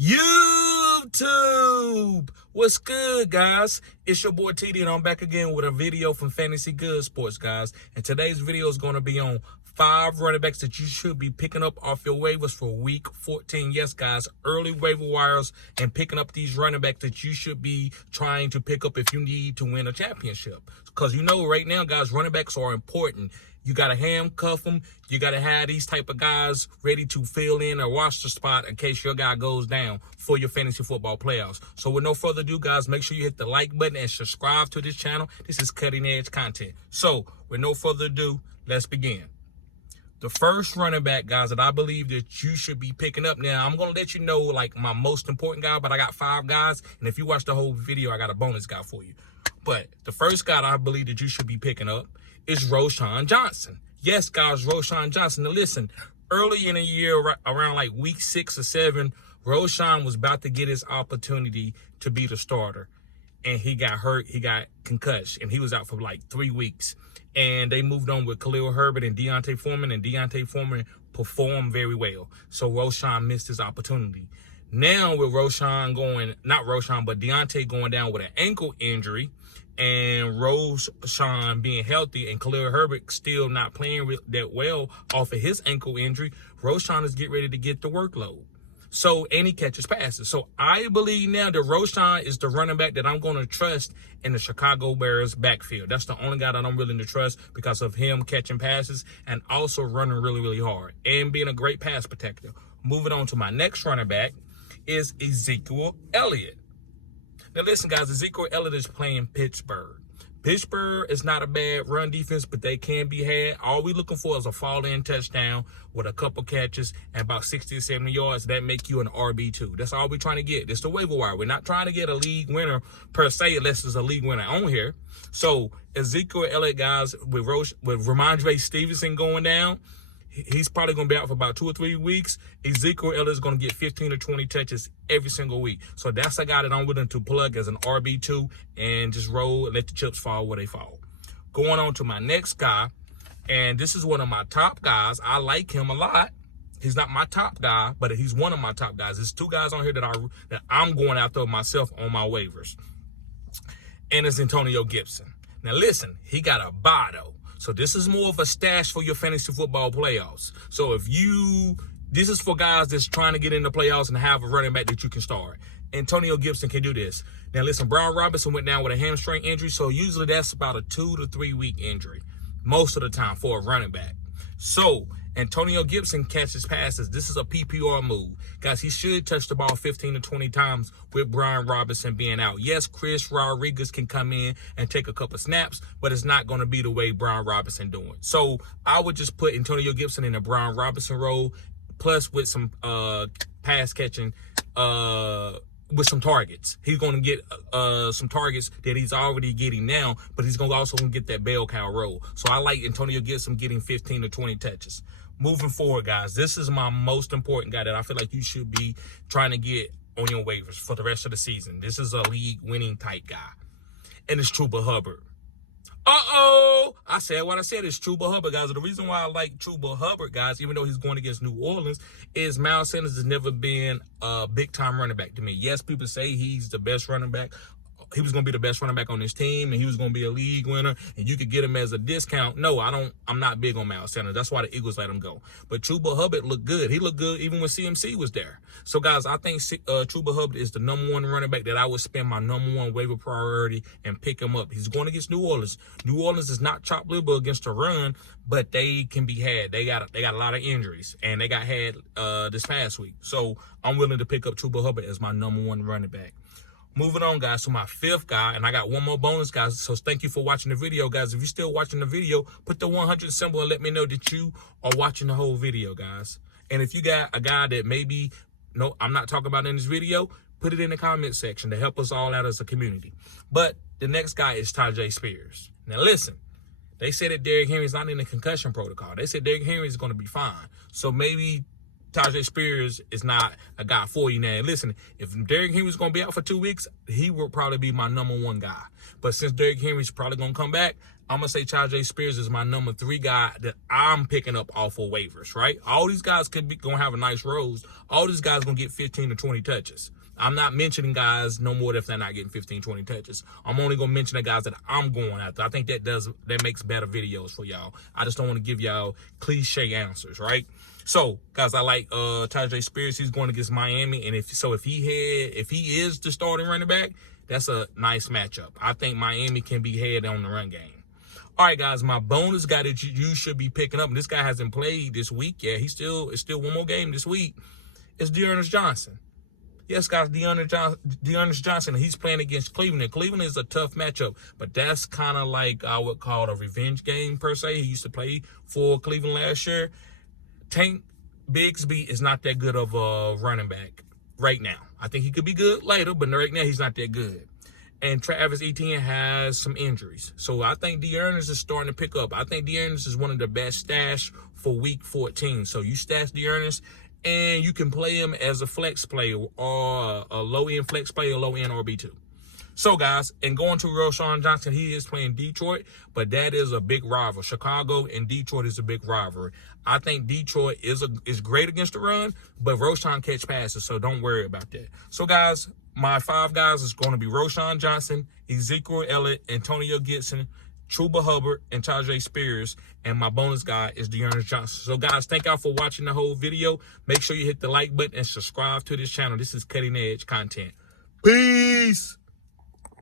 YouTube, what's good, guys? It's your boy TD, and I'm back again with a video from Fantasy Good Sports, guys. And today's video is going to be on 5 running backs that you should be picking up off your waivers for week 14. Yes, guys, early waiver wires and picking up these running backs that you should be trying to pick up if you need to win a championship. Because you know right now, guys, running backs are important. You got to handcuff them. You got to have these type of guys ready to fill in a roster spot in case your guy goes down for your fantasy football playoffs. So with no further ado, guys, make sure you hit the like button and subscribe to this channel. This is cutting edge content. So with no further ado, let's begin. The first running back, guys, that I believe that you should be picking up. Now, I'm going to let you know, like, my most important guy, but I got 5 guys. And if you watch the whole video, I got a bonus guy for you. But the first guy that I believe that you should be picking up is Roschon Johnson. Yes, guys, Roschon Johnson. Now, listen, early in the year, around like week 6 or 7, Roschon was about to get his opportunity to be the starter. And he got hurt. He got concussed. And he was out for like 3 weeks. And they moved on with Khalil Herbert and Deontay Foreman. And Deontay Foreman performed very well. So Roschon missed his opportunity. Now with Roschon going, not Roschon, but Deontay going down with an ankle injury, and Roschon being healthy and Khalil Herbert still not playing that well off of his ankle injury, Roschon is getting ready to get the workload. So, and he catches passes. So, I believe now that Roschon is the running back that I'm going to trust in the Chicago Bears backfield. That's the only guy that I'm willing to trust because of him catching passes and also running really, really hard and being a great pass protector. Moving on to my next running back is Ezekiel Elliott. Now, listen, guys, Ezekiel Elliott is playing Pittsburgh. Pittsburgh is not a bad run defense, but they can be had. All we're looking for is a fall-in touchdown with a couple catches and about 60 or 70 yards. That make you an RB2. That's all we're trying to get. It's the waiver wire. We're not trying to get a league winner per se unless there's a league winner on here. So, Ezekiel Elliott, guys, with Ramondre Stevenson going down, he's probably going to be out for about 2 or 3 weeks. Ezekiel Elliott is going to get 15 or 20 touches every single week. So that's a guy that I'm willing to plug as an RB2 and just roll and let the chips fall where they fall. Going on to my next guy, and this is one of my top guys. I like him a lot. He's not my top guy, but he's one of my top guys. There's 2 guys on here that I'm going after myself on my waivers. And it's Antonio Gibson. Now listen, he got a bye though. So this is more of a stash for your fantasy football playoffs. So this is for guys that's trying to get in the playoffs and have a running back that you can start. Antonio Gibson can do this. Now listen, Brian Robinson went down with a hamstring injury, so usually that's about a 2 to 3 week injury most of the time for a running back. So Antonio Gibson catches passes. This is a PPR move. Guys, he should touch the ball 15 to 20 times with Brian Robinson being out. Yes, Chris Rodriguez can come in and take a couple snaps, but it's not going to be the way Brian Robinson doing. So I would just put Antonio Gibson in a Brian Robinson role, plus with some pass catching, with some targets. He's going to get some targets that he's already getting now, but he's going to also get that bell cow role. So I like Antonio Gibson getting 15 to 20 touches. Moving forward, guys, this is my most important guy that I feel like you should be trying to get on your waivers for the rest of the season. This is a league-winning type guy, and it's Chuba Hubbard. I said what I said. It's Chuba Hubbard, guys. The reason why I like Chuba Hubbard, guys, even though he's going against New Orleans, is Miles Sanders has never been a big-time running back to me. Yes, people say he's the best running back. He was going to be the best running back on this team, and he was going to be a league winner, and you could get him as a discount. No, I'm not big on Miles Sanders. That's why the Eagles let him go. But Chuba Hubbard looked good. He looked good even when CMC was there. So, guys, I think Chuba Hubbard is the #1 running back that I would spend my #1 waiver priority and pick him up. He's going against New Orleans. New Orleans is not chopped liver against the run, but they can be had. They got a lot of injuries, and they got had this past week. So, I'm willing to pick up Chuba Hubbard as my #1 running back. Moving on, guys, to my 5th guy, and I got one more bonus, guys, so thank you for watching the video, guys. If you're still watching the video, put the 100 symbol and let me know that you are watching the whole video, guys. And if you got a guy that maybe, no, I'm not talking about in this video, put it in the comment section to help us all out as a community. But the next guy is Tyjae Spears. Now, listen, they said that Derrick Henry's not in the concussion protocol. They said Derrick Henry is going to be fine. So maybe Tyjae Spears is not a guy for you. Now, listen, if Derrick Henry's going to be out for 2 weeks, he will probably be my #1 guy. But since Derrick Henry's probably going to come back, I'm going to say Tajay Spears is my number 3 guy that I'm picking up off of waivers, right? All these guys could be going to have a nice roles. All these guys going to get 15 to 20 touches. I'm not mentioning guys no more if they're not getting 15, 20 touches. I'm only going to mention the guys that I'm going after. I think that makes better videos for y'all. I just don't want to give y'all cliche answers, right? So, guys, I like Tajay Spears. He's going against Miami, and if he is the starting running back, that's a nice matchup. I think Miami can be head on the run game. All right, guys, my bonus guy that you should be picking up, and this guy hasn't played this week yet. It's still one more game this week. It's D'Ernest Johnson. Yes, guys, D'Ernest Johnson, he's playing against Cleveland. And Cleveland is a tough matchup, but that's kind of like I would call it a revenge game, per se. He used to play for Cleveland last year. Tank Bigsby is not that good of a running back right now. I think he could be good later, but right now he's not that good. And Travis Etienne has some injuries. So I think D'Ernest is starting to pick up. I think D'Ernest is one of the best stash for week 14. So you stash D'Ernest, and you can play him as a flex player or a low-end flex player, low-end RB2. So, guys, and going to Roschon Johnson, he is playing Detroit, but that is a big rival. Chicago and Detroit is a big rivalry. I think Detroit is great against the run, but Roschon catch passes, so don't worry about that. So, guys, my 5 guys is going to be Roschon Johnson, Ezekiel Elliott, Antonio Gibson, Chuba Hubbard, and Tajay Spears, and my bonus guy is D'Ernest Johnson. So, guys, thank y'all for watching the whole video. Make sure you hit the like button and subscribe to this channel. This is cutting edge content. Peace.